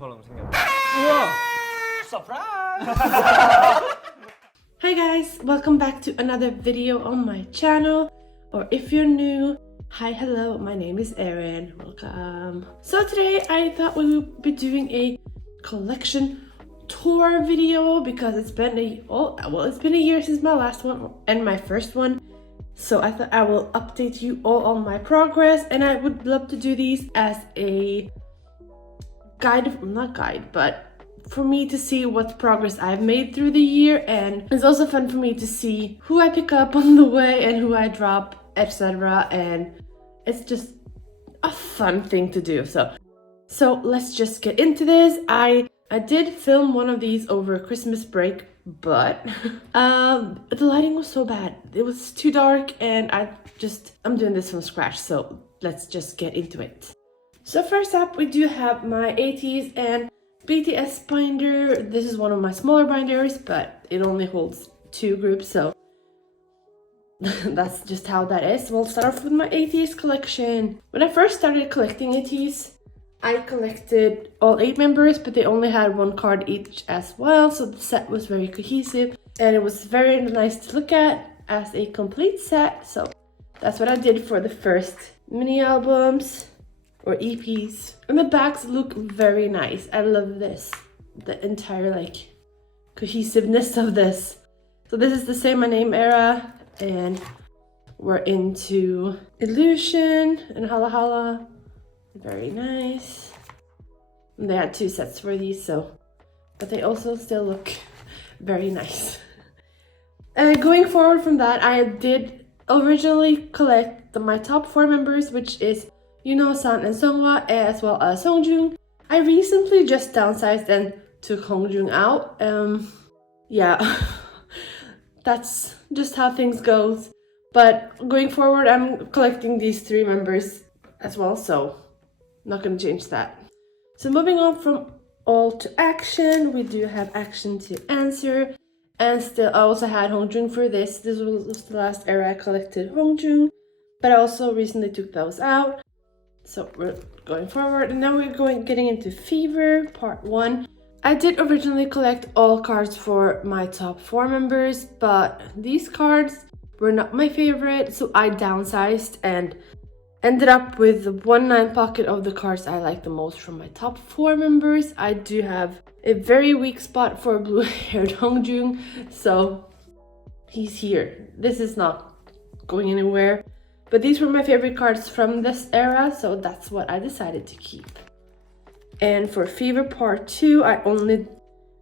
것처럼 생겼네. 우와! Surprise! Hi guys, welcome back to another video on my channel. Or if you're new, hi, hello, my name is Erin. Welcome. So today I thought we would be doing a collection tour video because it's been a year since my last one and my first one. So I thought I will update you all on my progress, and I would love to do these as a not guide, but for me to see what progress I've made through the year. And it's also fun for me to see who I pick up on the way and who I drop, etc. And it's just a fun thing to do. So let's just get into this. I did film one of these over Christmas break, but the lighting was so bad. It was too dark, and I'm doing this from scratch. So let's just get into it. So first up, we do have my Ateez and BTS binder. This is one of my smaller binders, but it only holds 2 groups, so that's just how that is. We'll start off with my Ateez collection. When I first started collecting Ateez, I collected all 8 members, but they only had 1 card each as well, so the set was very cohesive, and it was very nice to look at as a complete set. So that's what I did for the first mini albums or EPs. And the backs look very nice. I love this, the entire cohesiveness of this. So this is the Say My Name era, and we're into Illusion and Hala Hala. Very nice. And they had 2 sets for these, but they also still look very nice. Going forward from that, I did originally collect my top 4 members, which is Wonho, San, and Seonghwa, as well as Songjung. I recently just downsized and took Hongjung out. Yeah, that's just how things go. But going forward, I'm collecting these 3 members as well, so not gonna change that. So moving on from all to action, we do have action to answer. And still, I also had Hongjung for this. This was the last era I collected Hongjung, but I also recently took those out. So we're going forward, and now we're getting into Fever Part 1. I did originally collect all cards for my top 4 members, but these cards were not my favorite, so I downsized and ended up with the 1/9 pocket of the cards I like the most from my top 4 members. I do have a very weak spot for blue-haired Hongjung, so he's here. This is not going anywhere. But these were my favorite cards from this era, so that's what I decided to keep. And for Fever Part 2, I only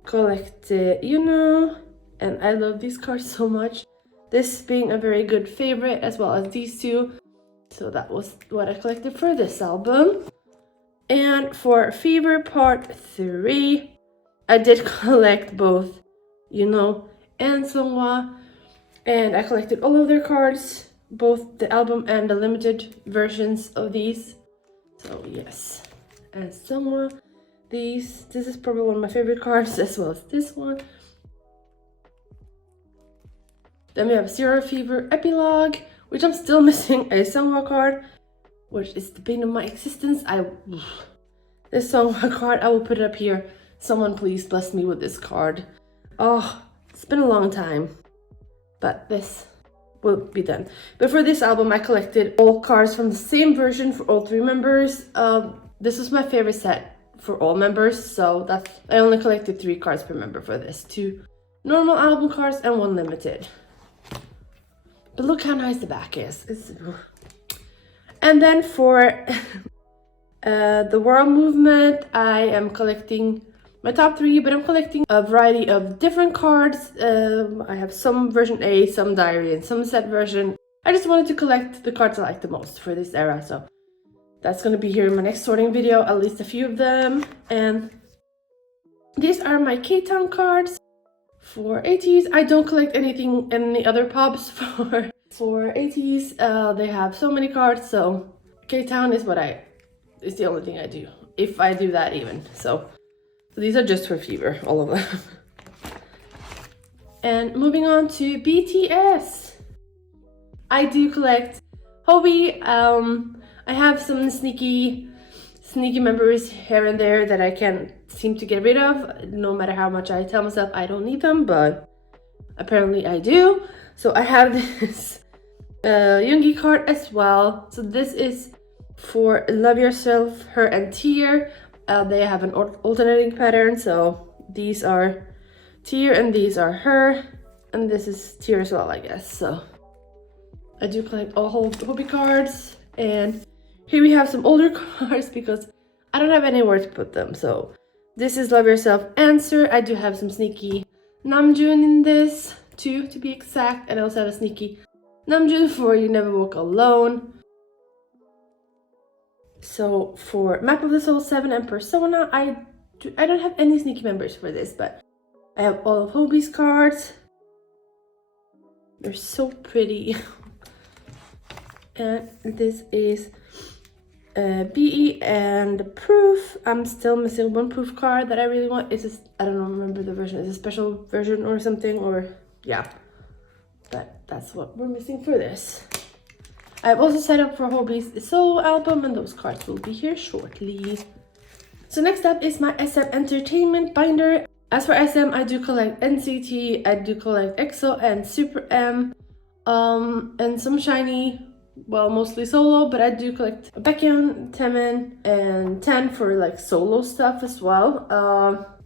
collected Wonho, and I love these cards so much. This being a very good favorite, as well as these 2. So that was what I collected for this album. And for Fever Part 3, I did collect both Wonho and Seonghwa, and I collected all of their cards, both the album and the limited versions of these. So yes, and Seonghwa, this is probably one of my favorite cards, as well as this one. Then we have Zero Fever Epilogue, which I'm still missing a Seonghwa card, which is the bane of my existence. This Seonghwa card, I will put it up here. Someone please bless me with this card. Oh, it's been a long time, but this will be done. But for this album, I collected all cards from the same version for all 3 members. This was my favorite set for all members, so I only collected 3 cards per member for this. 2 normal album cards and 1 limited. But look how nice the back is. And then for the World Movement, I am collecting my top 3, but I'm collecting a variety of different cards. I have some version A, some diary, and some set version. I just wanted to collect the cards I like the most for this era, so that's gonna be here in my next sorting video, at least a few of them. And these are my K-Town cards for Ateez. I don't collect any other pubs for Ateez. They have so many cards, so K-Town is the only thing I do, if I do that even. So these are just for Fever, all of them. And moving on to BTS. I do collect Hobie. I have some sneaky sneaky members here and there that I can't seem to get rid of, no matter how much I tell myself I don't need them, but apparently I do. So I have this Yoongi card as well. So this is for Love Yourself, Her and Tear. They have an alternating pattern, so these are Tear and these are Her, and this is Tear as well, I guess. So I do collect all Hobie cards, and here we have some older cards because I don't have anywhere to put them. So this is Love Yourself Answer. I do have some sneaky Namjoon in this, 2 to be exact, and I also have a sneaky Namjoon for You Never Walk Alone. So for Map of the Soul 7 and Persona, I don't have any sneaky members for this, but I have all of Hobie's cards. They're so pretty. And this is BE and Proof. I'm still missing one Proof card that I really want. It's just, I don't remember the version. It's a special version or something, or yeah. But that's what we're missing for this. I've also set up for Hobie's solo album, and those cards will be here shortly. So next up is my SM Entertainment binder. As for SM, I do collect NCT, I do collect EXO and SuperM, and some shiny, well, mostly solo, but I do collect Baekhyun, Taemin, and 10 for like solo stuff as well.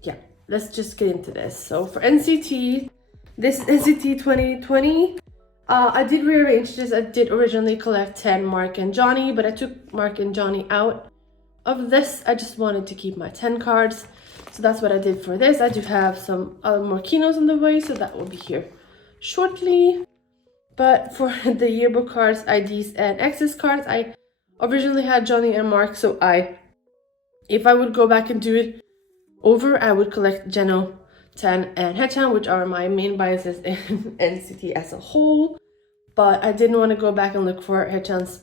Yeah, let's just get into this. So for NCT, this is NCT 2020. I did rearrange this. I did originally collect 10 Mark and Johnny, but I took Mark and Johnny out of this. I just wanted to keep my 10 cards. So that's what I did for this. I do have some more Kinos on the way, so that will be here shortly. But for the yearbook cards, IDs, and access cards, I originally had Johnny and Mark, so if I would go back and do it over, I would collect Jeno, 10, and Haechan, which are my main biases in NCT as a whole. But I didn't want to go back and look for Haechan's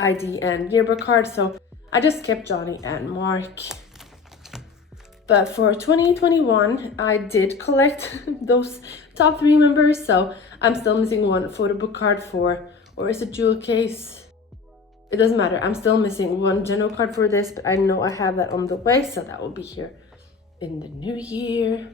ID and yearbook card, so I just kept Johnny and Mark. But for 2021, I did collect those top 3 members, so I'm still missing one photo book card for, or is it jewel case? It doesn't matter. I'm still missing one Jeno card for this, but I know I have that on the way, so that will be here in the new year.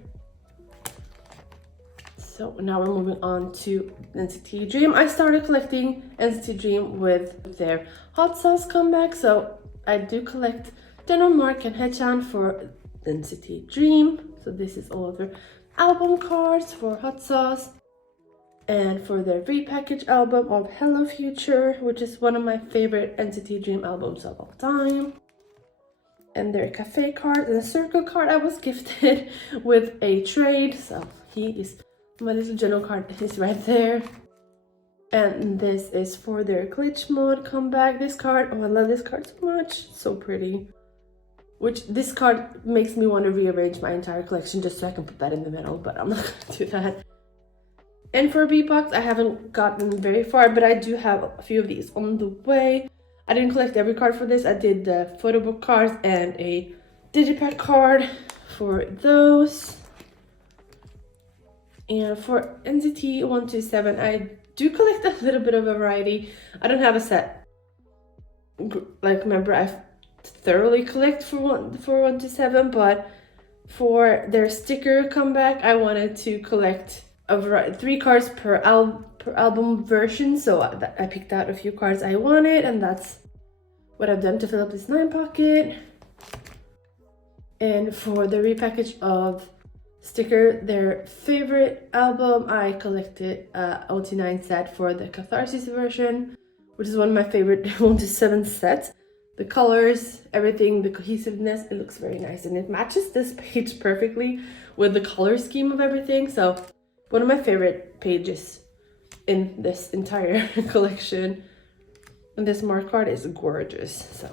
So now we're moving on to NCT Dream. I started collecting NCT Dream with their Hot Sauce comeback, so I do collect Jeno, Mark, and Haechan for NCT Dream. So this is all of their album cards for Hot Sauce, and for their repackaged album of Hello Future, which is one of my favorite NCT Dream albums of all time. And their cafe card and a circle card I was gifted with a trade, so he is my little Jeno card is right there. And this is for their glitch mode comeback. This card, oh, I love this card so much, so pretty. Which this card makes me want to rearrange my entire collection just so I can put that in the middle, but I'm not gonna do that. And for B-Box, I haven't gotten very far, but I do have a few of these on the way. I didn't collect every card for this. I did the photo book cards and a digipack card for those. And for NCT 127, I do collect a little bit of a variety. I don't have a set like member I thoroughly collect for 127, but for their sticker comeback, I wanted to collect a variety, 3 cards per album version. So I picked out a few cards I wanted, and that's what I've done to fill up this 9 pocket. And for the repackage of sticker, their favorite album, I collected OT9 set for the Catharsis version, which is one of my favorite 127 sets. The colors, everything, the cohesiveness, it looks very nice, and it matches this page perfectly with the color scheme of everything. So one of my favorite pages in this entire collection. And this Mark card is gorgeous. So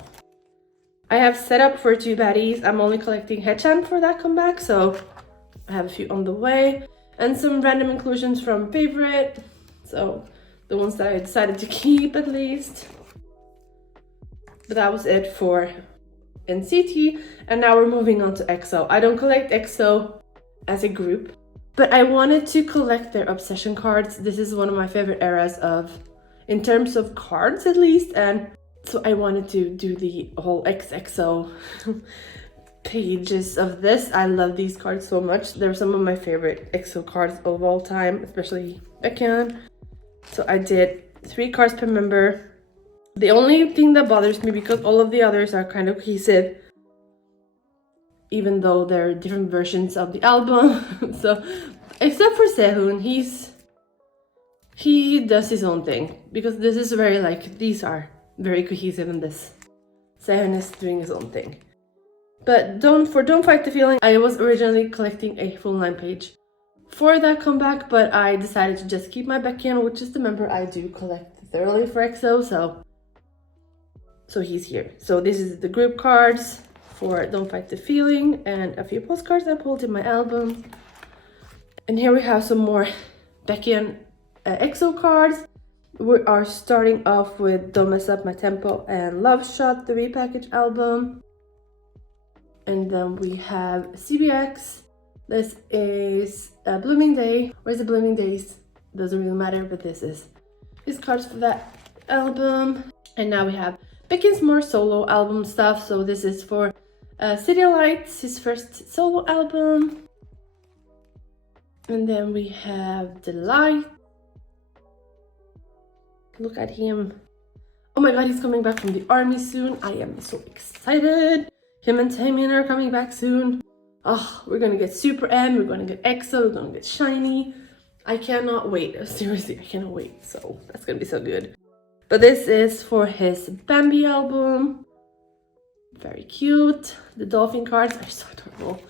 I have set up for 2 baddies. I'm only collecting Haechan for that comeback, so I have a few on the way, and some random inclusions from favorite, so the ones that I decided to keep at least. But that was it for NCT, and now we're moving on to EXO. I don't collect EXO as a group, but I wanted to collect their obsession cards. This is one of my favorite eras of, in terms of cards at least, and So I wanted to do the whole XXO pages of this. I love these cards so much. They're some of my favorite EXO cards of all time, especially Baekhyun. So I did 3 cards per member. The only thing that bothers me, because all of the others are kind of cohesive, even though they're different versions of the album. So except for Sehun, he does his own thing, because this is very like, these are very cohesive in this. Sehun is doing his own thing. But Don't Fight the Feeling, I was originally collecting a full 9 page for that comeback, but I decided to just keep my Baekhyun, which is the member I do collect thoroughly for EXO, so he's here. So this is the group cards for Don't Fight the Feeling, and a few postcards I pulled in my album. And here we have some more Baekhyun EXO cards. We are starting off with Don't Mess Up My Tempo and Love Shot, the repackaged album. And then we have CBX. This is a Blooming Day. Where's the Blooming Days? Doesn't really matter, but this is his cards for that album. And now we have Baekhyun's more solo album stuff. So this is for City Lights, his first solo album. And then we have Delight. Look at him. Oh my god, he's coming back from the army soon. I am so excited. Him and Taemin are coming back soon. Oh, we're gonna get SuperM, we're gonna get EXO, we're gonna get Shiny. I cannot wait. Seriously, I cannot wait. So that's gonna be so good. But this is for his Bambi album. Very cute. The dolphin cards are so adorable.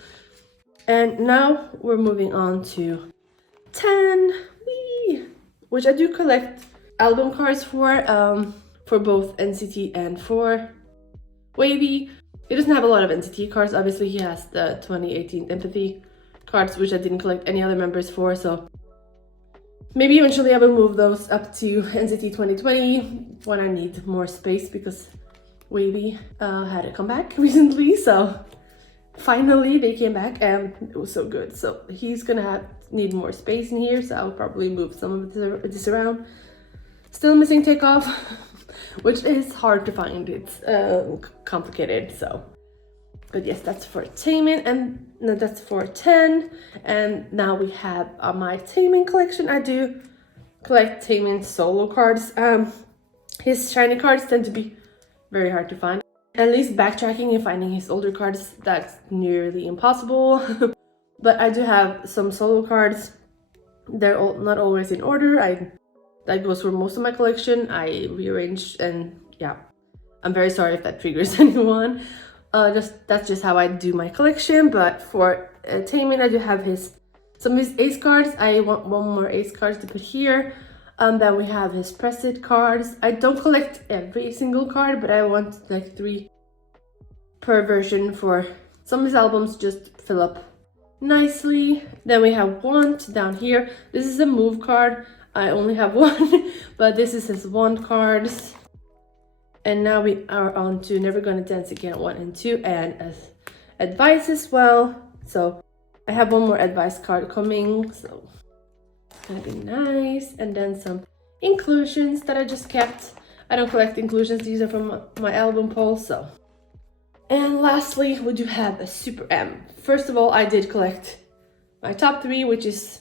And now we're moving on to 10, whee, which I do collect album cards for both NCT and for Wavy. He doesn't have a lot of NCT cards. Obviously, he has the 2018 Empathy cards, which I didn't collect any other members for. So maybe eventually I will move those up to NCT 2020 when I need more space, because Wavy had a comeback recently. So finally they came back and it was so good. So he's gonna need more space in here. So I'll probably move some of this around. Still missing Takeoff, which is hard to find. It's complicated, so. But yes, that's for Taemin, and no, that's for 10. And now we have my Taemin collection. I do collect Taemin solo cards. His shiny cards tend to be very hard to find. At least backtracking and finding his older cards, that's nearly impossible. But I do have some solo cards. They're all, not always in order. That goes for most of my collection. I rearranged, and yeah, I'm very sorry if that triggers anyone. That's just how I do my collection. But for Taemin, I do have some of his ace cards. I want one more ace cards to put here. Then we have his Preset cards. I don't collect every single card, but I want like 3 per version for some of his albums, just fill up nicely. Then we have Want down here. This is a move card. I only have 1, but this is his Want cards. And now we are on to Never Gonna Dance Again 1 and 2, and as advice as well. So I have one more advice card coming, so it's gonna be nice. And then some inclusions that I just kept. I don't collect inclusions, these are from my album poll, so. And lastly, we do have a SuperM. First of all, I did collect my top 3, which is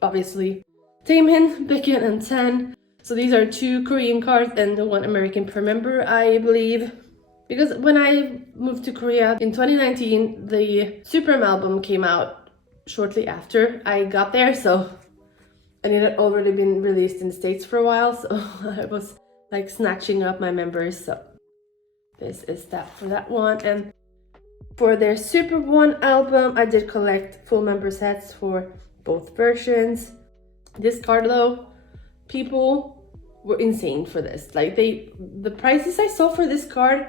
obviously Taemin, Baekhyun, and 10. So these are 2 Korean cards and 1 American per member, I believe. Because when I moved to Korea in 2019, the SuperM album came out shortly after I got there. And it had already been released in the States for a while. So I was like snatching up my members. So this is that for that one. And for their Super One album, I did collect full member sets for both versions. This card though, people were insane for this. Like the prices I saw for this card,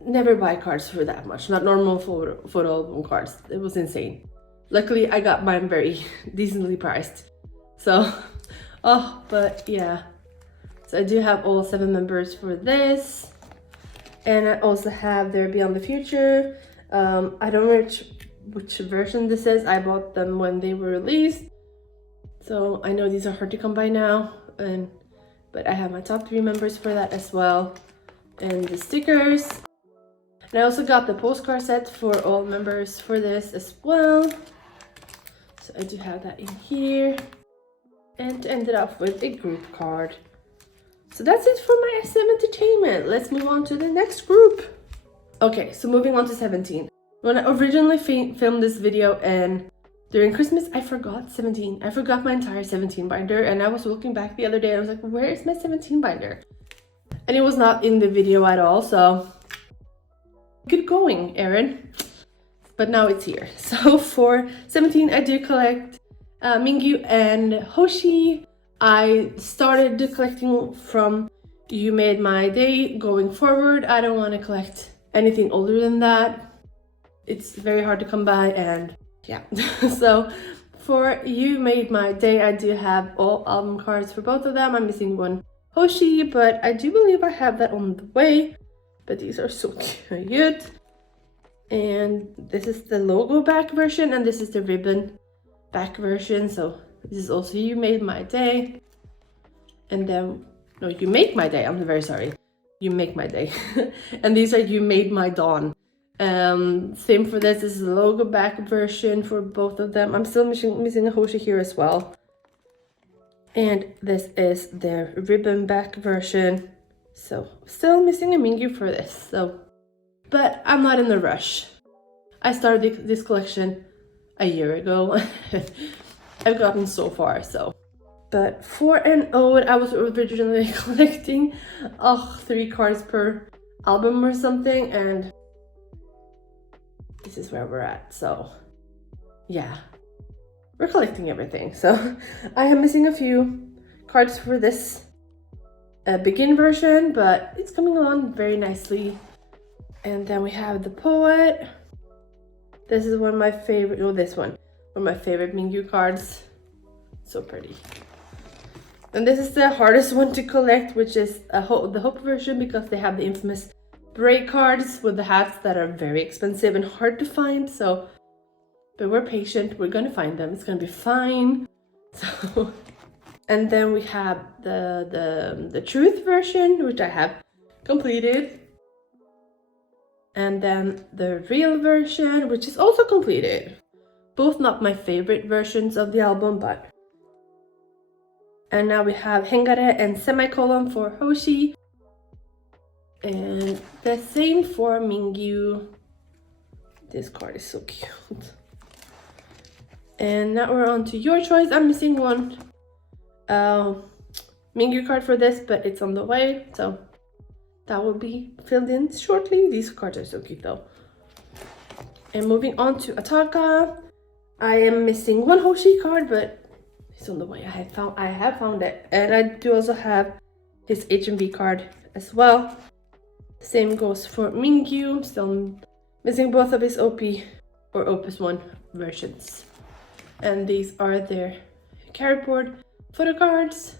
never buy cards for that much. Not normal photo album cards. It was insane. Luckily, I got mine very decently priced. So, but yeah. So I do have all 7 members for this. And I also have their Beyond the Future. I don't know which version this is. I bought them when they were released. So I know these are hard to come by now, but but I have my top 3 members for that as well. And the stickers. And I also got the postcard set for all members for this as well. So I do have that in here. And ended up with a group card. So that's it for my SM Entertainment. Let's move on to the next group. Okay, so moving on to 17. When I originally filmed this video and during Christmas, I forgot 17. I forgot my entire 17 binder, and I was looking back the other day and I was like, where is my 17 binder? And it was not in the video at all, so good going, Erin. But now it's here. So for 17, I do collect Mingyu and Hoshi. I started collecting from You Made My Day going forward. I don't want to collect anything older than that. It's very hard to come by, and yeah. So for You Made My Day, I do have all album cards for both of them. I'm missing one Hoshi, but I do believe I have that on the way. But these are so cute. And this is the logo back version, and this is the ribbon back version. So this is also You Made My Day. And then, no, You Make My Day. I'm very sorry. You Make My Day. And these are You Made My Dawn. Same for this. This is the logo back version for both of them. I'm still missing a Hoshi here as well. And this is their ribbon back version. So still missing a Mingyu for this. So, but I'm not in a rush. I started this collection a year ago. I've gotten so far, so. But for an ode, I was originally collecting 3 cards per album or something, and this is where we're at. So yeah, we're collecting everything. So I am missing a few cards for this begin version, but it's coming along very nicely. And then we have the Poet. This is one of my favorite, one of my favorite Mingyu cards. So pretty. And this is the hardest one to collect, which is the Hope version, because they have the infamous break cards with the hats that are very expensive and hard to find. So, but we're patient, we're gonna find them, it's gonna be fine. So, and then we have the Truth version, which I have completed. And then the Real version, which is also completed. Both not my favorite versions of the album, but. And now we have Hengare and Semicolon for Hoshi. And the same for Mingyu. This card is so cute. And now we're on to your choice. I'm missing one Mingyu card for this, but it's on the way. So that will be filled in shortly. These cards are so cute though. And moving on to Ataka. I am missing one Hoshi card, but it's on the way. I have found it. And I do also have his HMV card as well. Same goes for Mingyu. Still missing both of his OP or Opus 1 versions. And these are their cardboard photo cards.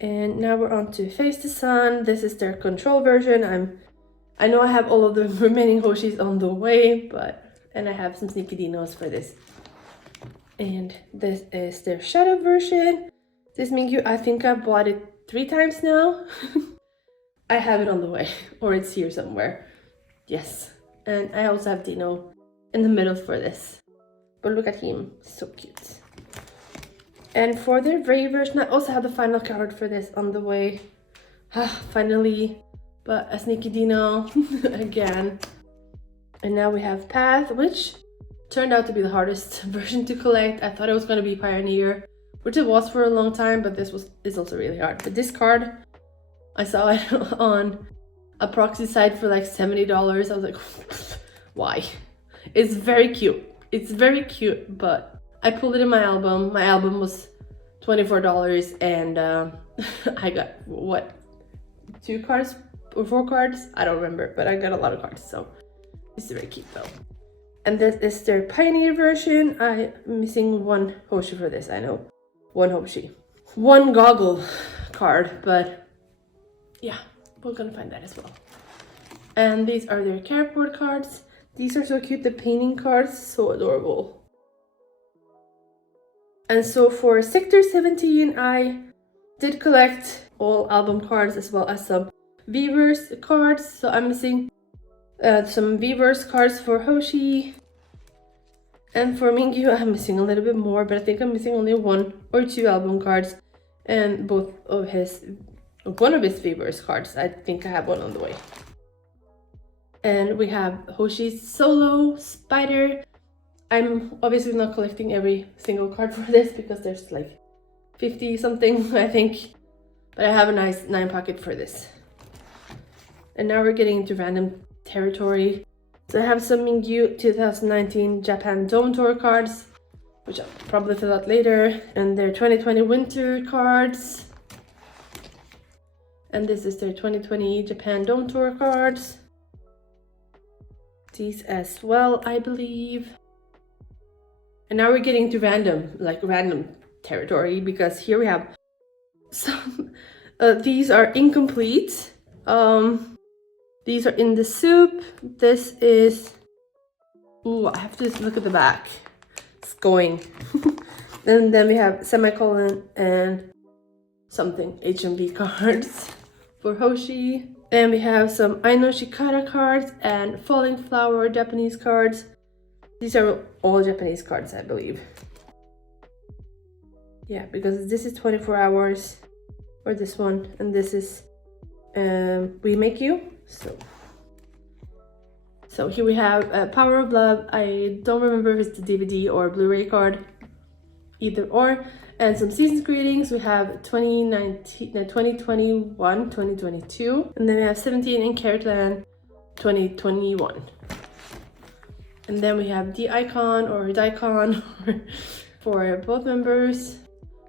And now we're on to Face the Sun. This is their control version. I know I have all of the remaining Hoshis on the way, and I have some sneaky dinos for this. And this is their shadow version. This Mingyu, I think I bought it 3 times now. I have it on the way, or it's here somewhere. Yes. And I also have Dino in the middle for this. But look at him, so cute. And for the Ray version, I also have the final card for this on the way. Finally. But a sneaky Dino again. And now we have Path, which turned out to be the hardest version to collect. I thought it was going to be Pioneer, which it was for a long time, but this is also really hard. But this card, I saw it on a proxy site for like $70. I was like, why? It's very cute. It's very cute, but I pulled it in my album. My album was $24, and I got, what, 2 cards or 4 cards? I don't remember, but I got a lot of cards, so it's very cute though. And this is their Pioneer version. I'm missing one Hoshi for this, I know. One Hoshi. One goggle card, but yeah, we're gonna find that as well. And these are their cardboard cards. These are so cute, the painting cards, so adorable. And so for Sector 17, I did collect all album cards as well as some Weverse cards. So I'm missing some Weverse cards for Hoshi. And for Mingyu, I'm missing a little bit more, but I think I'm missing only 1 or 2 album cards. And one of his Weverse cards. I think I have one on the way. And we have Hoshi's solo Spider. I'm obviously not collecting every single card for this because there's like 50 something, I think. But I have a nice 9 pocket for this. And now we're getting into random territory. So I have some Mingyu 2019 Japan Dome Tour cards, which I'll probably fill out later. And their 2020 Winter cards. And this is their 2020 Japan Dome Tour cards. These as well, I believe. And now we're getting to random territory because here we have some, these are incomplete. These are in the soup. This is, ooh, I have to just look at the back. It's going. And then we have semicolon and something HMV cards for Hoshi. And we have some Aino Shikara cards and Falling Flower Japanese cards. These are all Japanese cards, I believe. Yeah, because this is 24 hours for this one, and this is We Make You. So here we have Power of Love. I don't remember if it's the DVD or Blu-ray card, either or. And some season's greetings. We have 2019, 2021, 2022, and then we have 17 in Carrotland 2021. And then we have the icon or daikon for both members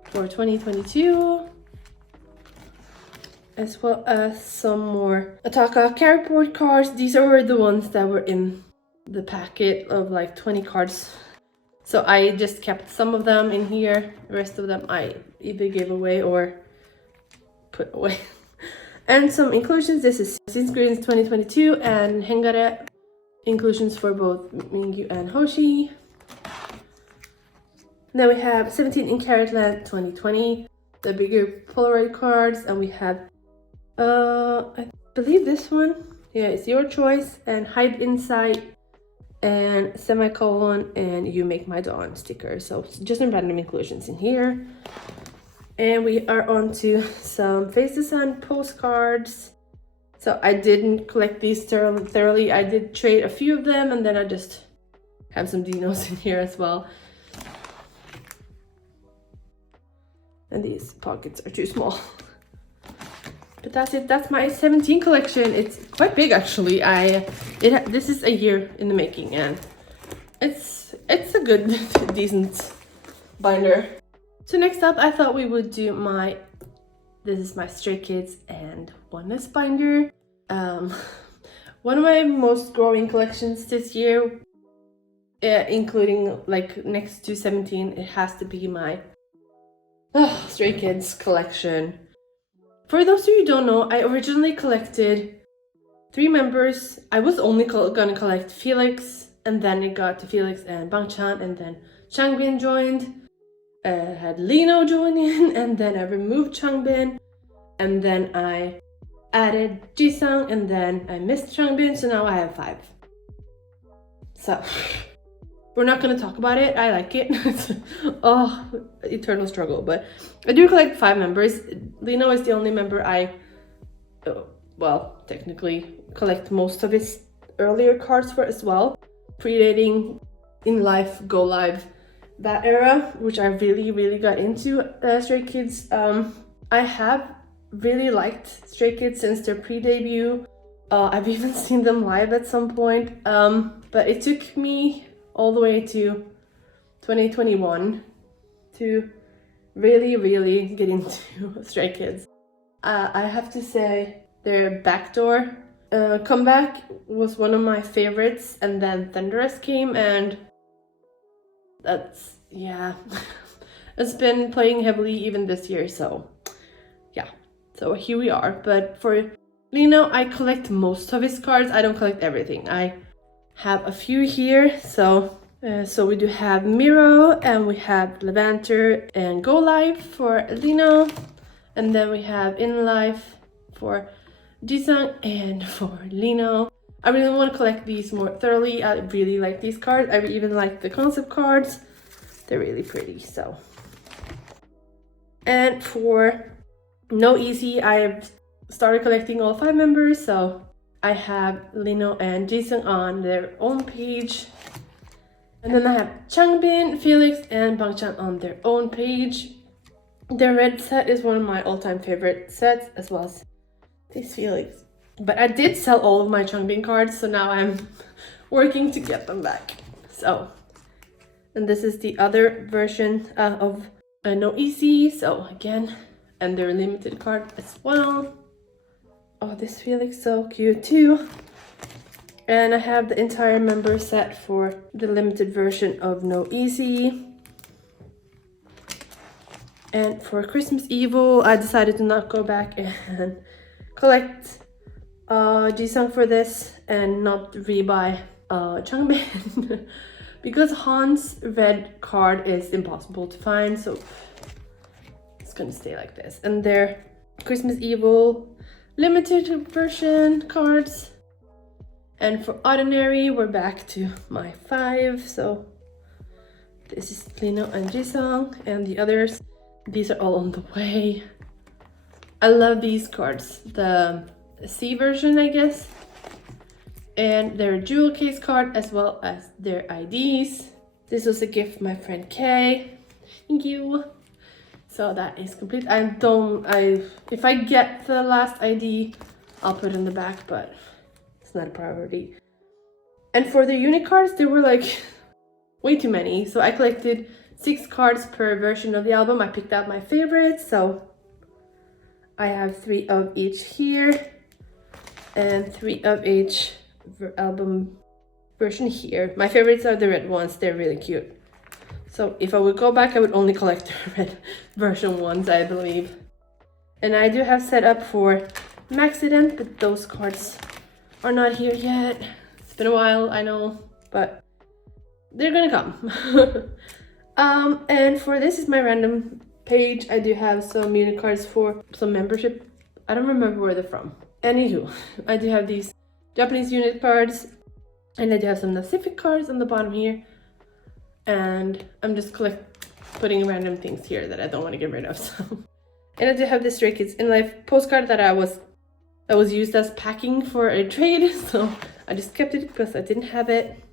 for 2022. As well as some more Ataka cardboard cards. These are the ones that were in the packet of like 20 cards. So I just kept some of them in here. The rest of them I either gave away or put away. And some inclusions. This is Season's Greetings 2022 and Hengare inclusions for both Mingyu and Hoshi. Then we have 17 in Carrotland 2020, the bigger Polaroid cards, and we have I believe this one, yeah, it's your choice, and Hide Insight and semicolon and You Make My Dawn sticker. So just some random inclusions in here. And we are on to some Face the Sun postcards. So I didn't collect these thoroughly. I did trade a few of them, and then I just have some dinos in here as well. And these pockets are too small. But that's it. That's my 17 collection. It's quite big actually. This is a year in the making, and it's a good, decent binder. So next up, I thought we would do this is my Stray Kids and Oneus binder. One of my most growing collections this year, including like next to 17, it has to be my Stray Kids collection. For those of you who don't know, I originally collected 3 members. I was only gonna collect Felix, and then it got to Felix and Bangchan, and then Changbin joined. Had Lino join in, and then I removed Changbin, and then I added Jisung, and then I missed Changbin, so now I have 5. So we're not gonna talk about it. I like it. Oh, eternal struggle. But I do collect 5 members. Lino is the only member I, well, technically collect most of his earlier cards for as well. Predating In Life, Go Live, that era, which I really got into Stray Kids. I have really liked Stray Kids since their pre-debut. I've even seen them live at some point. But it took me all the way to 2021 to really get into Stray Kids. I have to say their Backdoor comeback was one of my favorites, and then Thunderous came, and that's, yeah, it's been playing heavily even this year, so yeah, so here we are. But for Lino, I collect most of his cards. I don't collect everything. I have a few here, so So we do have Miro, and we have Levanter and Go Live for Lino, and then we have In Life for Jisung and for Lino. I really want to collect these more thoroughly. I really like these cards. I even like the concept cards. They're really pretty, so. And for No Easy, I've started collecting all 5 members, so I have Lino and Jisung on their own page. And then I have Changbin, Felix, and Bangchan on their own page. The red set is one of my all-time favorite sets, as well as this Felix. But I did sell all of my Changbin cards, so now I'm working to get them back. So, and this is the other version of No Easy. So again, and their limited card as well. Oh, this Felix so cute too. And I have the entire member set for the limited version of No Easy. And for Christmas Evil, I decided to not go back and collect Jisung for this and not rebuy Changbin because Han's red card is impossible to find, so it's gonna stay like this. And their Christmas Evil limited version cards. And for Ordinary, we're back to my 5, so this is Lino and Jisung, and the others, these are all on the way. I love these cards, the C version, I guess, and their jewel case card, as well as their IDs. This was a gift from my friend Kay. Thank you. So that is complete. If I get the last ID, I'll put it in the back, but it's not a priority. And for the unit cards, there were like way too many, so I collected 6 cards per version of the album. I picked out my favorites, so I have 3 of each here and 3 of each album version here. My favorites are the red ones, they're really cute. So if I would go back, I would only collect the red version ones, I believe. And I do have set up for Maxident, but those cards are not here yet. It's been a while, I know, but they're gonna come. And for this is my random page. I do have some unit cards for some membership. I don't remember where they're from. Anywho, I do have these Japanese unit cards, and I do have some Pacific cards on the bottom here. And I'm just putting random things here that I don't want to get rid of. So, and I do have this Stray Kids in Life postcard that was used as packing for a trade. So I just kept it because I didn't have it.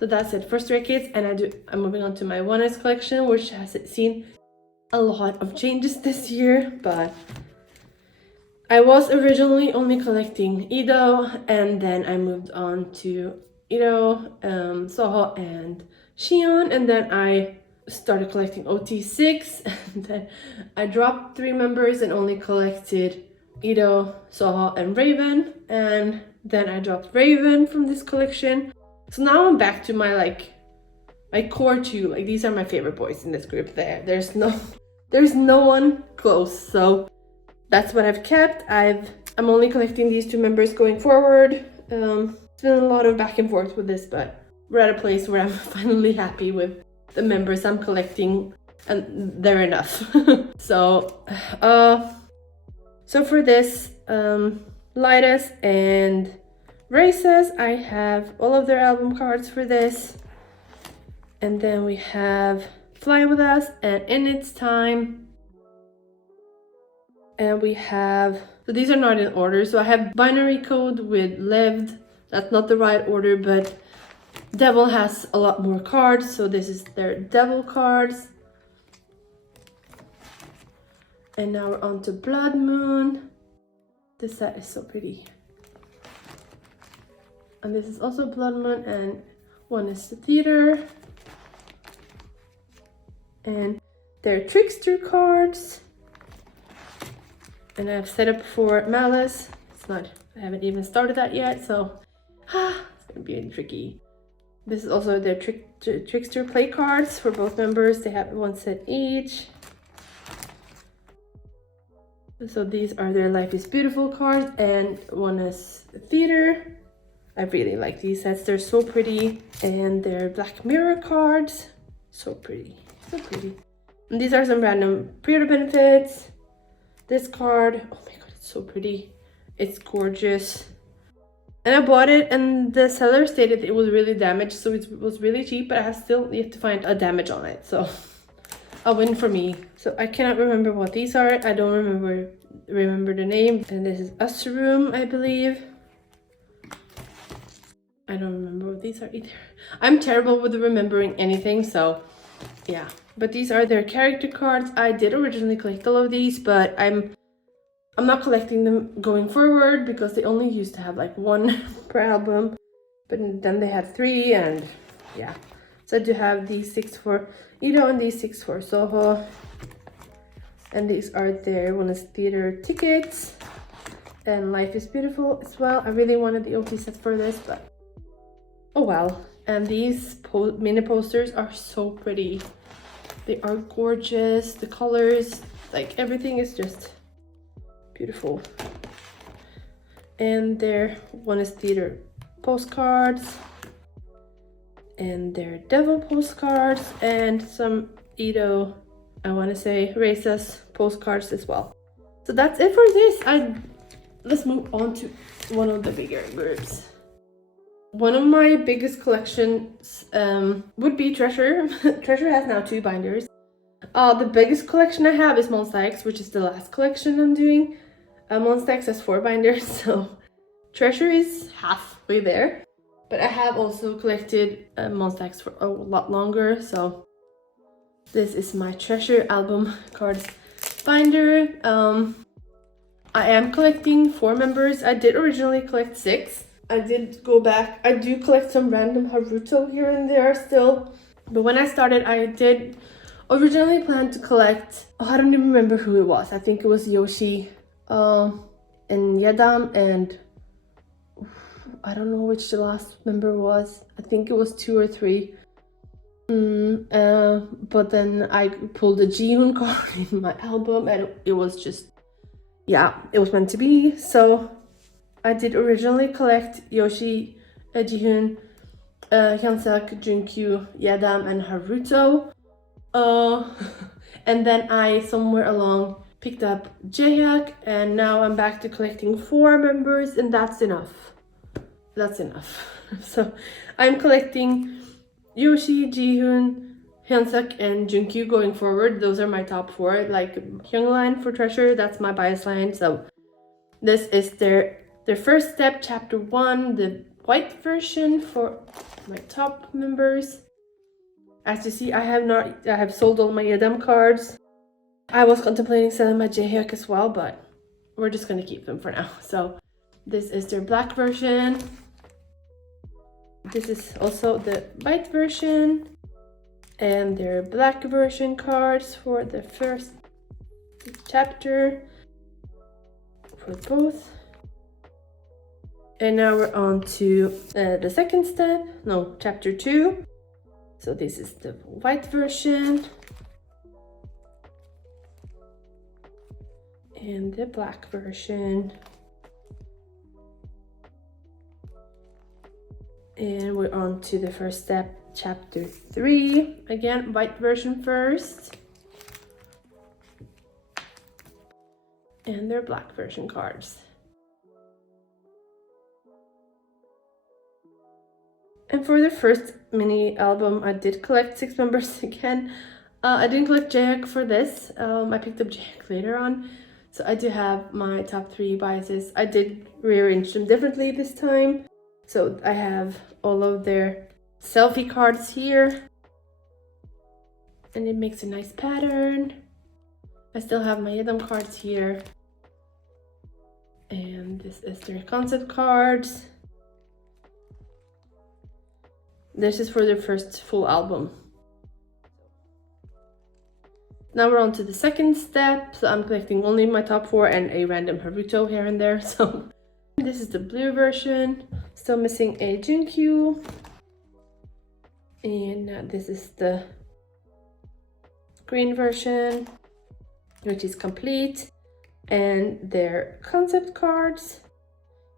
So that's it for Stray Kids, and I'm moving on to my Oneus collection, which has seen a lot of changes this year, but I was originally only collecting Ido, and then I moved on to Ido, Soho, and Shion, and then I started collecting OT6, and then I dropped 3 members and only collected Ido, Soho, and Raven, and then I dropped Raven from this collection. So now I'm back to my my core 2. Like, these are my favorite boys in this group. There's no one close. So that's what I've kept. I'm only collecting these 2 members going forward. It's been a lot of back and forth with this, but we're at a place where I'm finally happy with the members I'm collecting, and they're enough. So for this, Lightus and Races, I have all of their album cards for this. And then we have Fly With Us and In Its Time. And we have, so these are not in order. So I have Binary Code with Lived. That's not the right order, but Devil has a lot more cards. So this is their Devil cards. And now we're on to Blood Moon. This set is so pretty. And this is also Blood Moon, and one is the Theater. And they're Trickster cards. And I've set up for Malice. I haven't even started that yet, so it's gonna be tricky. This is also their Trickster play cards for both members. They have 1 set each. So these are their Life is Beautiful cards, and one is Theater. I really like these sets. They're so pretty. And they're Black Mirror cards. So pretty. So pretty. And these are some random pre-order benefits. This card, oh my god, it's so pretty. It's gorgeous. And I bought it and the seller stated it was really damaged, so it was really cheap, but I have still yet to find a damage on it. So a win for me. So I cannot remember what these are. I don't remember the name. And this is SuperM, I believe. I don't remember what these are either. I'm terrible with remembering anything, so yeah. But these are their character cards. I did originally collect all of these, but I'm not collecting them going forward because they only used to have like one per album. But then they had 3 and yeah. So I do have these 6 for Ito and these 6 for Soho. And these are their Oneus theater tickets. And Life is Beautiful as well. I really wanted the OT set for this, but oh well. And these mini posters are so pretty. They are gorgeous. The colors, like everything is just beautiful. And their Oneus theater postcards. And their Devil postcards. And some Ito, I want to say, Reisas postcards as well. So that's it for this. Let's move on to one of the bigger groups. One of my biggest collections would be Treasure. Treasure has now 2 binders. The biggest collection I have is Monsta X, which is the last collection I'm doing. Monsta X has 4 binders, so Treasure is halfway there. But I have also collected Monsta X for a lot longer, so this is my Treasure album cards binder. I am collecting 4 members. I did originally collect 6. I did go back. I do collect some random Haruto here and there still. But when I started, I did originally plan to collect, oh, I don't even remember who it was. I think it was Yoshi and Yadam, and I don't know which the last member was. I think it was 2 or 3. But then I pulled a Jihoon card in my album and it was just, yeah, it was meant to be. So I did originally collect Yoshi, Jihoon, Hyunseok, Junkyu, Yadam, and Haruto. And then I, somewhere along, picked up Jaehyuk, and now I'm back to collecting 4 members, and that's enough. That's enough. So I'm collecting Yoshi, Jihoon, Hyunseok, and Junkyu going forward. Those are my top 4. Like Hyungline for Treasure, that's my bias line. So this is their first step, chapter 1, the white version for my top members. As you see, I have sold all my Yadam cards. I was contemplating selling my Jaehyuk as well, but we're just gonna keep them for now. So this is their black version. This is also the white version and their black version cards for the first chapter for both. And now we're on to the second step, no, chapter 2. So this is the white version and the black version. And we're on to the first step, chapter 3. Again, white version first. And their black version cards. And for the first mini album, I did collect 6 members again. I didn't collect Jaehyuk for this. I picked up Jaehyuk later on. So I do have my top 3 biases. I did rearrange them differently this time. So I have all of their selfie cards here. And it makes a nice pattern. I still have my Yadam cards here. And this is their concept cards. This is for their first full album. Now we're on to the second step. So I'm collecting only my top 4 and a random Haruto here and there. So this is the blue version. Still missing a Junkyu. And this is the green version, which is complete. And their concept cards.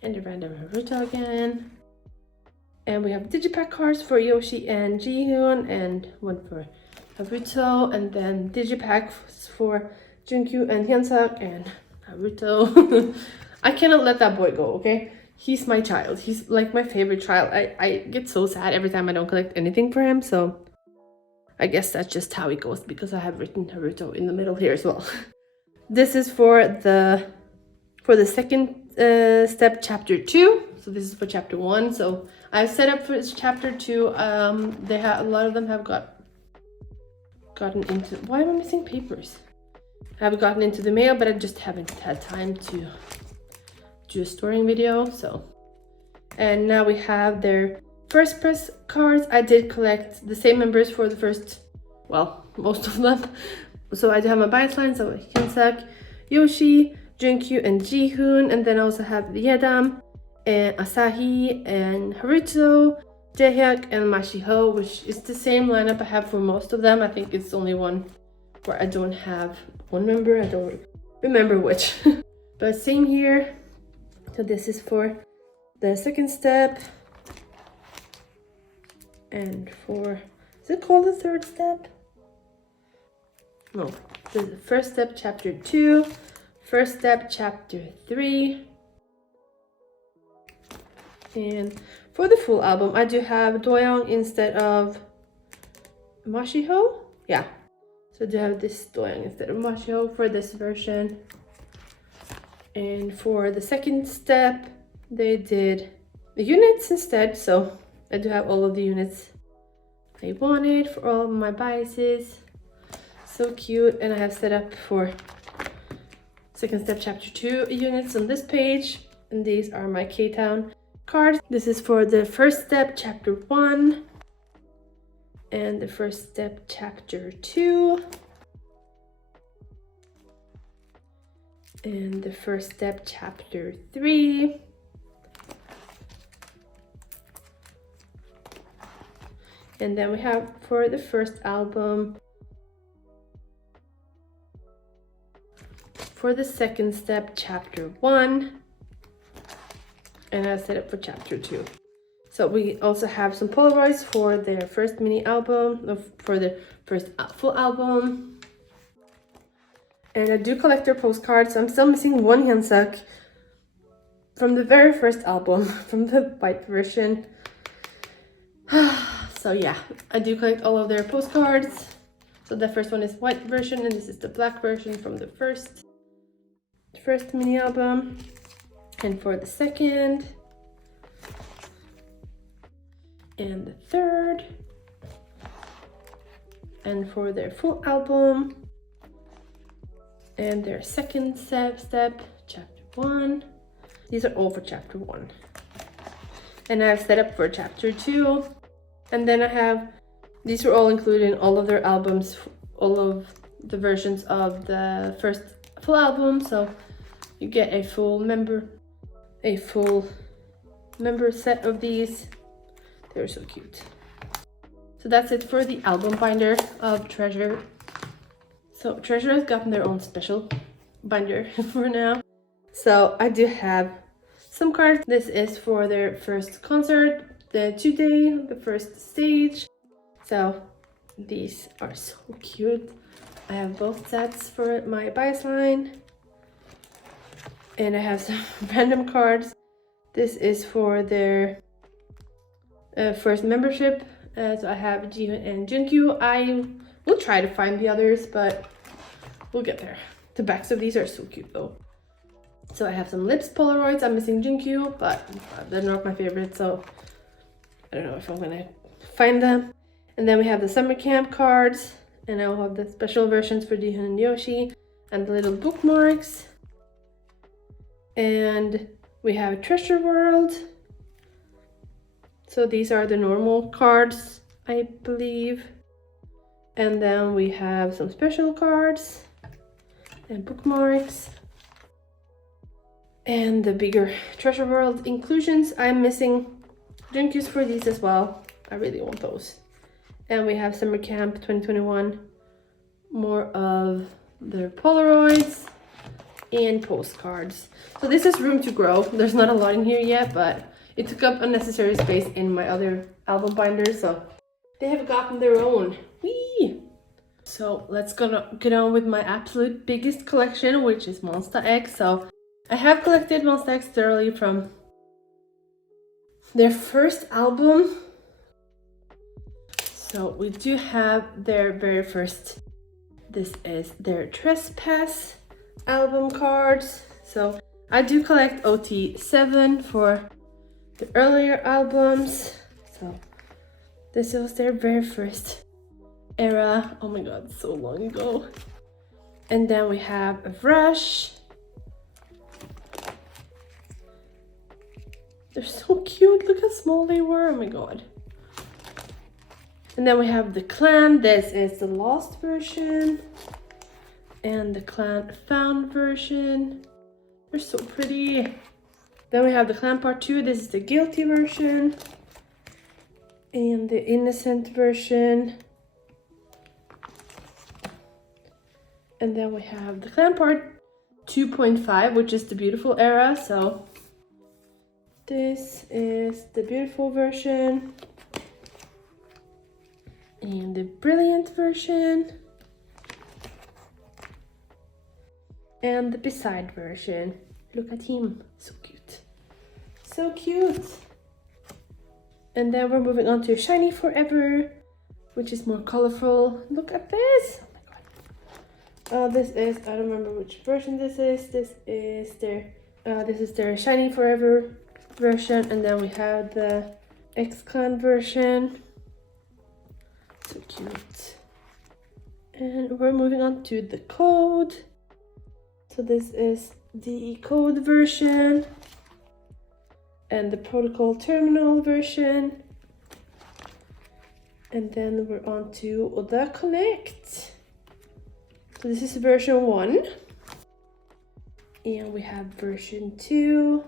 And the random Haruto again. And we have digipack cards for Yoshi and Jihoon, and one for Naruto, and then digipack for Junkyu and Hyunsuk and Naruto. I cannot let that boy go, okay? He's my child. He's like my favorite child. I get so sad every time I don't collect anything for him, so I guess that's just how it goes because I have written Naruto in the middle here as well. This is for the second step, chapter 2. So this is for chapter 1. So I've set up for chapter 2. They have a lot of them have gotten into. Why am I missing papers? Have gotten into the mail, but I just haven't had time to do a storing video. So, and now we have their first press cards. I did collect the same members for the first, well, most of them. So I do have my baseline. So Hyunsuk, Yoshi, Junkyu, and Jihoon, and then I also have Yeodam and Asahi and Haruto, Jaehyuk, and Mashiho, which is the same lineup I have for most of them. I think it's only one where I don't have one member. I don't remember which. But same here. So this is for the second step. And for, is it called the third step? No, the first step, chapter 2. First step, chapter 3. And for the full album, I do have Doyoung instead of Mashiho. Yeah, so I do have this Doyoung instead of Mashiho for this version. And for the second step, they did the units instead. So I do have all of the units I wanted for all of my biases. So cute. And I have set up for second step, chapter 2 units on this page. And these are my K-Town cards. This is for the first step, chapter 1, and the first step, chapter 2, and the first step, chapter 3, and then we have for the first album, for the second step, chapter 1, and I set up for chapter 2. So we also have some Polaroids for their first mini album, for the first full album. And I do collect their postcards. So I'm still missing one Hyunsuk from the very first album, from the white version. So yeah, I do collect all of their postcards. So the first one is white version, and this is the black version from the first mini album. And for the second, and the third, and for their full album, and their second step, chapter 1. These are all for chapter 1. And I have set up for chapter 2. And then I have, these are all included in all of their albums, all of the versions of the first full album. So you get a full member set of these. They're so cute. So that's it for the album binder of Treasure. So Treasure has gotten their own special binder for now. So I do have some cards. This is for their first concert, the 2-day, the first stage. So these are so cute. I have both sets for my bias line. And I have some random cards. This is for their first membership. So I have Jihoon and Junkyu. I will try to find the others, but we'll get there. The backs of these are so cute though. So I have some lips Polaroids. I'm missing Junkyu, but they're not my favorite, so I don't know if I'm gonna find them. And then we have the summer camp cards, and I'll have the special versions for Jihoon and Yoshi, and the little bookmarks. And we have Treasure World. So these are the normal cards, I believe. And then we have some special cards and bookmarks. And the bigger Treasure World inclusions. I'm missing Junkyus for these as well. I really want those. And we have Summer Camp 2021. More of their Polaroids and postcards. So this is room to grow. There's not a lot in here yet, but it took up unnecessary space in my other album binders, so they have gotten their own. Whee! So let's get on with my absolute biggest collection, which is Monsta X. So I have collected Monsta X thoroughly from their first album. So we do have their very first, this is their Trespass album cards. So I do collect OT7 for the earlier albums. So this was their very first era. Oh my god, so long ago. And then we have a Rush. They're so cute. Look how small they were. Oh my god. And then we have the Clan. This is the Lost version. And the Clan Found version. They're so pretty. Then we have the Clan Part 2. This is the Guilty version. And the Innocent version. And then we have the Clan Part 2.5, which is the Beautiful era. So this is the Beautiful version. And the Brilliant version. And the Beside version. Look at him, so cute. So cute. And then we're moving on to Shiny Forever, which is more colorful. Look at this. Oh my god. This is, I don't remember which version this is. This is their Shiny Forever version. And then we have the X-Clan version. So cute. And we're moving on to the Code. So this is the Code version. And the Protocol Terminal version. And then we're on to the Connect. So this is version 1. And we have version 2.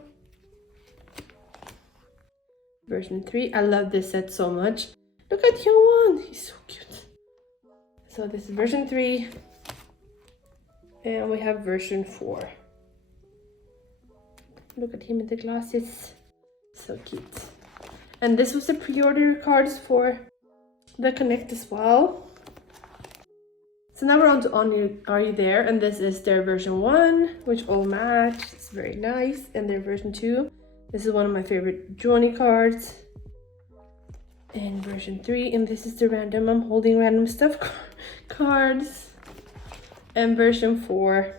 Version 3. I love this set so much. Look at Hyungwon, he's so cute. So this is version 3. And we have version 4. Look at him in the glasses. So cute. And this was the pre-order cards for the Connect as well. So now we're on to Are You There? And this is their version 1, which all match. It's very nice. And their version 2. This is one of my favorite Johnny cards. And version 3, and this is the random, I'm holding random stuff cards. And version 4,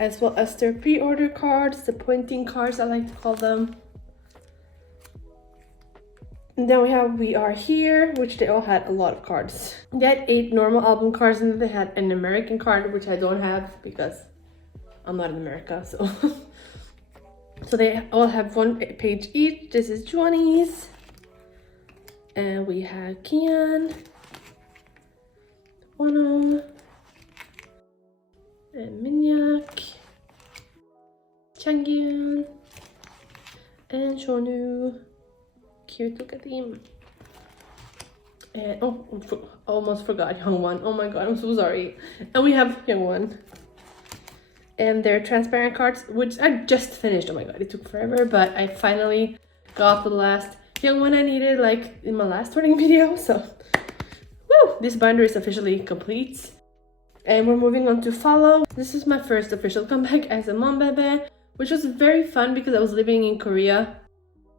as well as their pre-order cards, the pointing cards I like to call them. And then we have We Are Here, which they all had a lot of cards. They had 8 normal album cards, and then they had an American card, which I don't have because I'm not in America, so. So they all have 1 page each. This is Johnny's. And we have Kian, Wonho, and Minyak, Changyun, and Shonu. Cute, look at him. And almost forgot Hyungwon. Oh my god, I'm so sorry. And we have Hyungwon. And their transparent cards, which I just finished. Oh my god, it took forever, but I finally got the last Hyungwon I needed, like in my last sorting video. So woo, this binder is officially complete. And we're moving on to Follow. This is my first official comeback as a mom bebe, which was very fun because I was living in Korea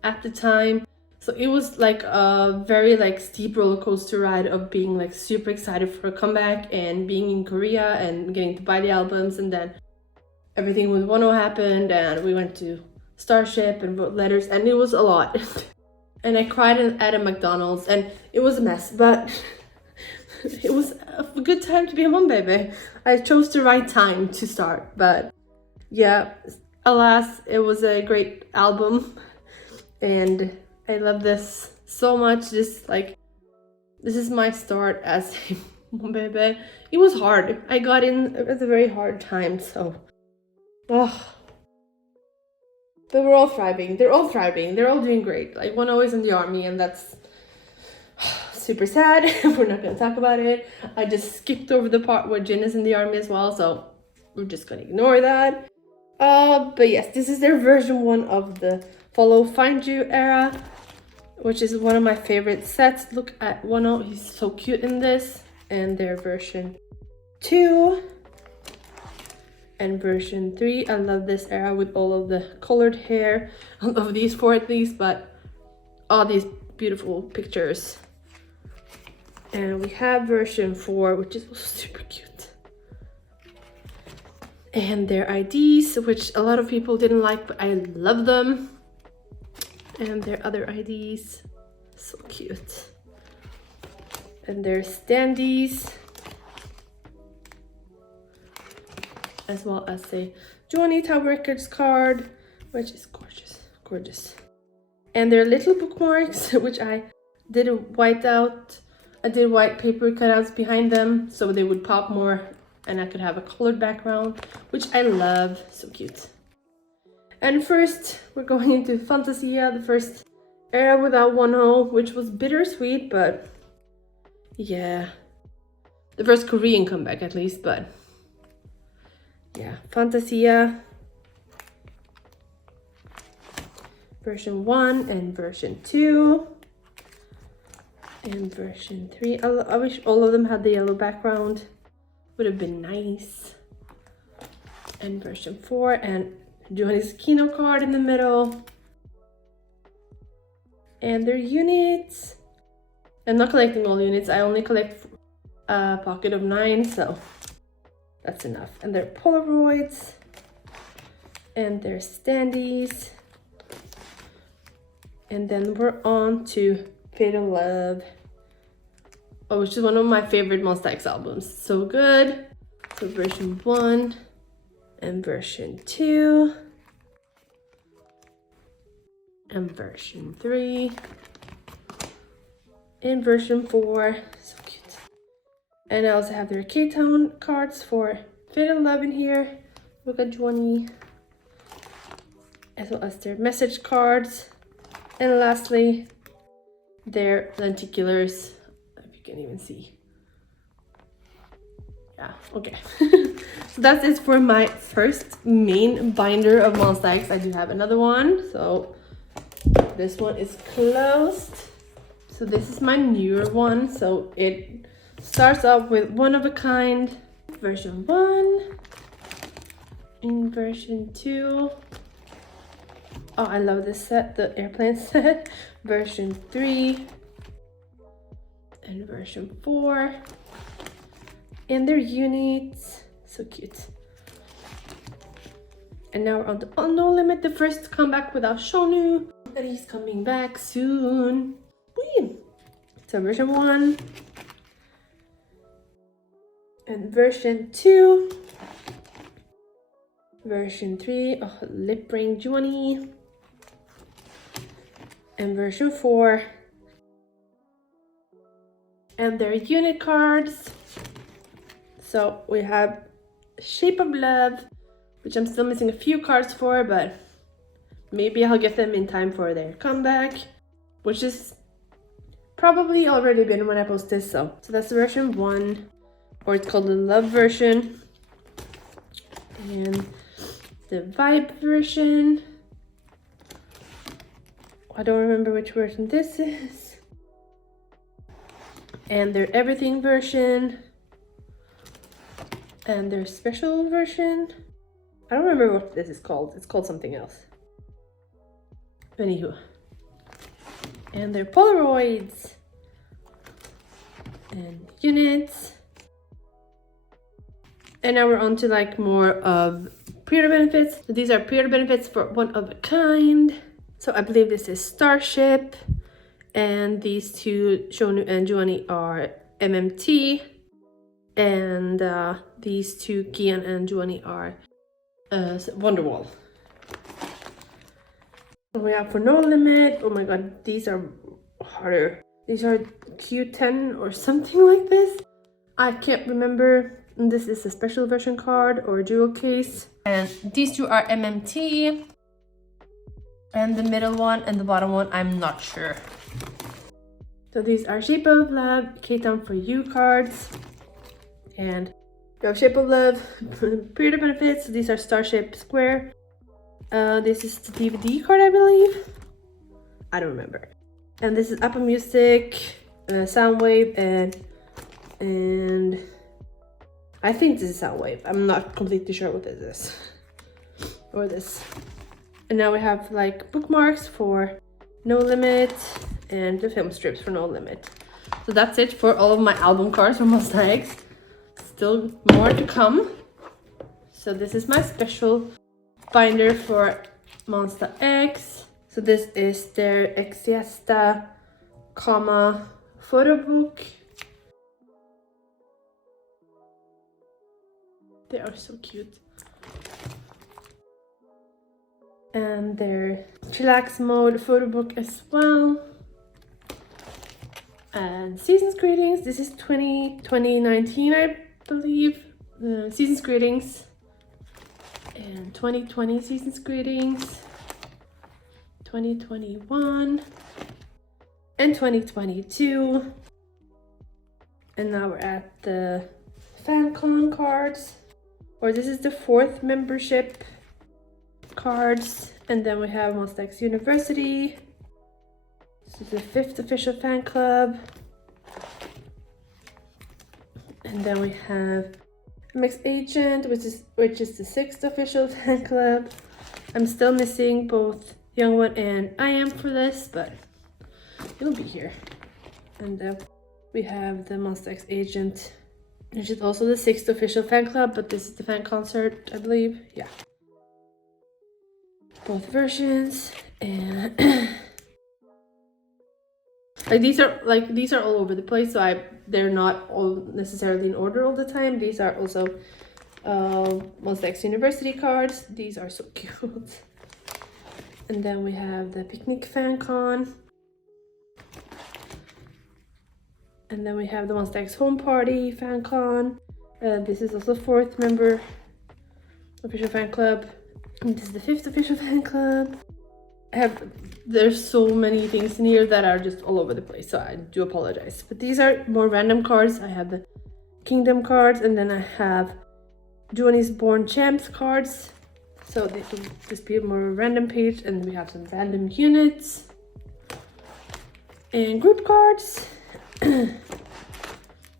at the time. So it was like a very like steep roller coaster ride of being like super excited for a comeback and being in Korea and getting to buy the albums, and then everything with Wonho happened and we went to Starship and wrote letters, and it was a lot. And I cried at a McDonald's, and it was a mess, but it was a good time to be a mom baby. I chose the right time to start, but yeah, alas, it was a great album, and I love this so much. This is my start as a mom baby. It was hard. I got in at a very hard time, so but we're all thriving. They're all thriving. They're all doing great. Like, Wonho is in the army, and that's super sad. We're not gonna talk about it. I just skipped over the part where Jin is in the army as well, so we're just gonna ignore that. But yes, this is their version 1 of the Follow Find You era, which is one of my favorite sets. Look at Wonho, he's so cute in this. And their version 2 and version 3. I love this era with all of the colored hair. I love these 4 at least, but all these beautiful pictures. And we have version 4, which is super cute. And their IDs, which a lot of people didn't like, but I love them. And their other IDs, so cute. And their standees, as well as a Johnny Top Records card, which is gorgeous, gorgeous. And their little bookmarks, which I did white out. I did white paper cutouts behind them so they would pop more and I could have a colored background, which I love, so cute. And first, we're going into Fantasia, the first era without Wonho, which was bittersweet, but yeah. The first Korean comeback at least, but yeah. Fantasia. Version 1 and version 2. And version 3. I wish all of them had the yellow background. Would have been nice. And version 4 and Johnny's Kino card in the middle. And their units. I'm not collecting all units. I only collect a pocket of 9, so that's enough. And their Polaroids. And their standees. And then we're on to Fatal Love. Oh, which is one of my favorite Monsta X albums. So good. So version 1 and version 2 and version 3 and version 4. So cute. And I also have their K-Town cards for Fatal Love in here. Look at Johnny. As well as their message cards. And lastly, their lenticulars. If you can even see. Yeah, okay. So that's it for my first main binder of Monsta X. I do have another one. So this one is closed. So this is my newer one. So it starts off with One of a Kind, version 1, in version 2. Oh, I love this set, the airplane set, version 3, and version 4. And their units, so cute. And now we're on to No Limit, the first comeback without Shonu. And he's coming back soon. Whee! So version 1. And version 2. Version 3, oh, Lip Ring Johnny. And version 4. And their unit cards. So we have Shape of Love, which I'm still missing a few cards for, but maybe I'll get them in time for their comeback, which is probably already been when I post this. So that's version 1, or it's called the Love version. And the Vibe version. I don't remember which version this is. And their Everything version. And their Special version. I don't remember what this is called. It's called something else. Anywho. And their Polaroids. And units. And now we're on to like more of pre-order benefits. So these are pre-order benefits for One of a Kind. So I believe this is Starship. And these two, Shonu and Johnny, are MMT. And these two, Kian and Johnny, are Wonderwall. We have for No Limit. Oh my god, these are harder. These are Q10 or something like this. I can't remember. This is a special version card or a jewel case. And these two are MMT. And the middle one and the bottom one, I'm not sure. So these are Shape of Love, K-Town for You cards. And go Shape of Love, pre-order benefits. These are Starship Square, This is the DVD card, I believe. I don't remember. And this is Apple Music, Soundwave, and I think this is Soundwave. I'm not completely sure what this is. Or this. And now we have like bookmarks for No Limit and the film strips for No Limit. So that's it for all of my album cards from Monsta X. Still more to come. So this is my special binder for Monsta X. So this is their Exiesta, photo book. They are so cute. And their chillax mode photo book as well. And season's greetings. This is 2019, I believe. Season's greetings. And 2020 season's greetings. 2021. And 2022. And now we're at the FanCon cards. Or this is the 4th membership cards. And then we have Monsta X University. This is the 5th official fan club. And then we have MX Agent, which is the 6th official fan club. I'm still missing both Youngwon and I Am for this, but it'll be here. And then we have the Monsta X Agent, which is also the 6th official fan club, but this is the fan concert, I believe. Yeah. Both versions. And these are all over the place, so they're not all necessarily in order all the time. These are also Monsta X University cards. These are so cute. And then we have the Picnic Fan Con. And then we have the Monsta X Home Party Fan Con. This is also 4th member official fan club. And this is the 5th official fan club. There's so many things in here that are just all over the place, so I do apologize. But these are more random cards. I have the Kingdom cards, and then I have Johnny's Born Champs cards. So this will just be a more random page, and we have some random units and group cards.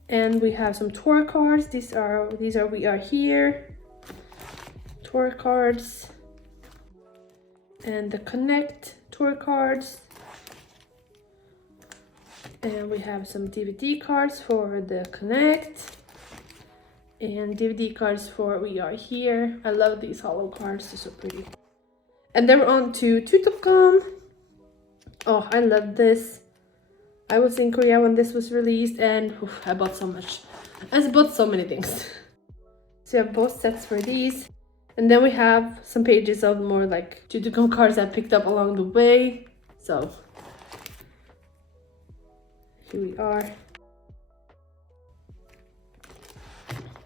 And we have some tour cards. These are We Are Here tour cards. And the Connect tour cards. And we have some DVD cards for the Connect. And DVD cards for We Are Here. I love these hollow cards, they're so pretty. And then we're on to PHOTOCARD. Oh, I love this. I was in Korea when this was released, and I bought so much. I bought so many things. So you have both sets for these. And then we have some pages of more like PHOTOCARD cards I picked up along the way. So here we are.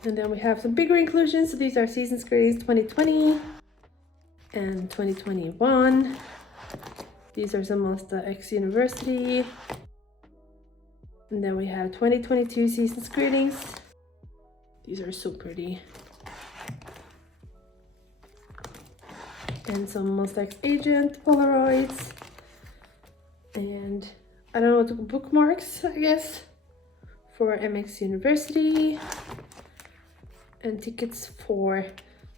And then we have some bigger inclusions. So these are season greetings 2020 and 2021. These are some Monsta X University. And then we have 2022 season greetings. These are so pretty. And some Monsta X Agent Polaroids. And I don't know what bookmarks, I guess, for MX University. And tickets for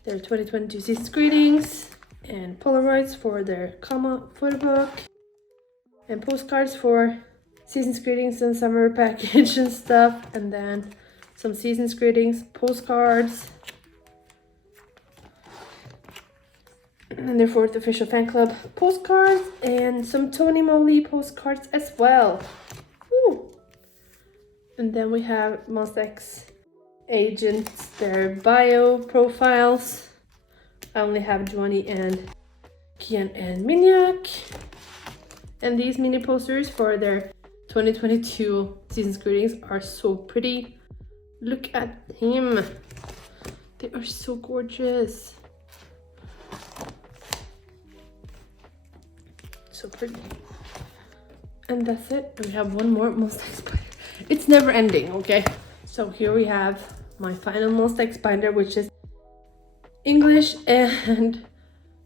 their 2022 season greetings. And Polaroids for their photo book. And postcards for season's greetings and summer package and stuff. And then some season's greetings postcards. And their 4th official fan club postcards. And some Tony Moly postcards as well. Woo. And then we have Monsta X Agents, their bio profiles. I only have Johnny and Kian and Minyak. And these mini posters for their 2022 season's greetings are so pretty. Look at him. They are so gorgeous. So pretty. And that's it. We have one more Monsta X binder. It's never ending, okay? So here we have my final Monsta X binder, which is English and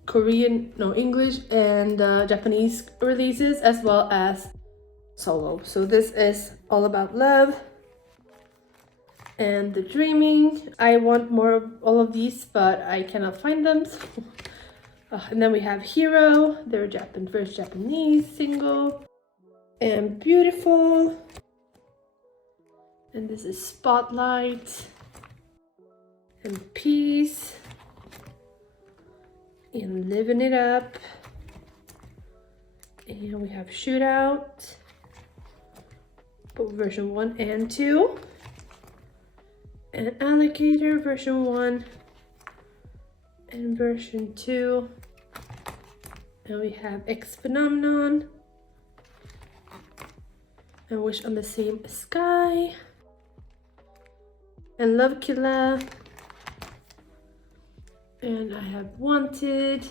English and Japanese releases, as well as solo. So this is All About Love and The Dreaming. I want more of all of these, but I cannot find them. So. And then we have Hero, their first Japanese single, and Beautiful. And this is Spotlight and Peace and Living It Up. And we have Shootout, both version 1 and 2. And Alligator version 1 and version 2. And we have X Phenomenon and Wish on the Same Sky and Love Killer. And I have Wanted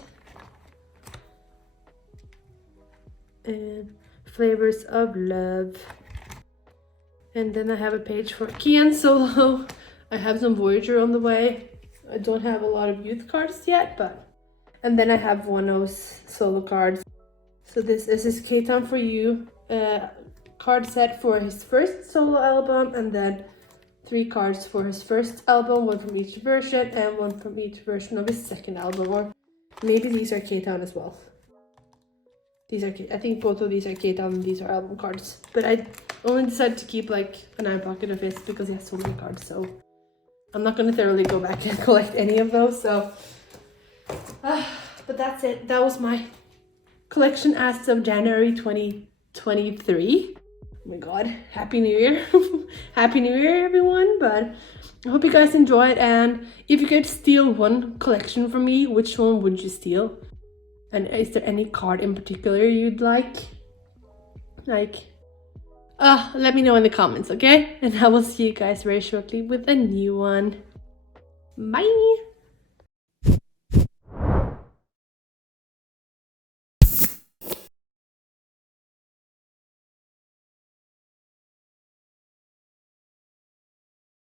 and Flavors of Love. And then I have a page for Kian solo. I have some Voyager on the way. I don't have a lot of youth cards yet, but... And then I have Wonho's solo cards. So this is his K-Town For You card set for his first solo album, and then 3 cards for his first album, 1 from each version, and 1 from each version of his second album. Or maybe these are K-Town as well. These are I think both of these are K-Town and these are album cards. But I only decided to keep like an eye pocket of his because he has so many cards, so I'm not gonna thoroughly go back and collect any of those, so but that's it. That was my collection as of January 2023. Oh my god, Happy New Year. Happy New Year, everyone. But I hope you guys enjoyed, and if you could steal one collection from me, which one would you steal? And is there any card in particular you'd like? Let me know in the comments, okay? And I will see you guys very shortly with a new one. Bye!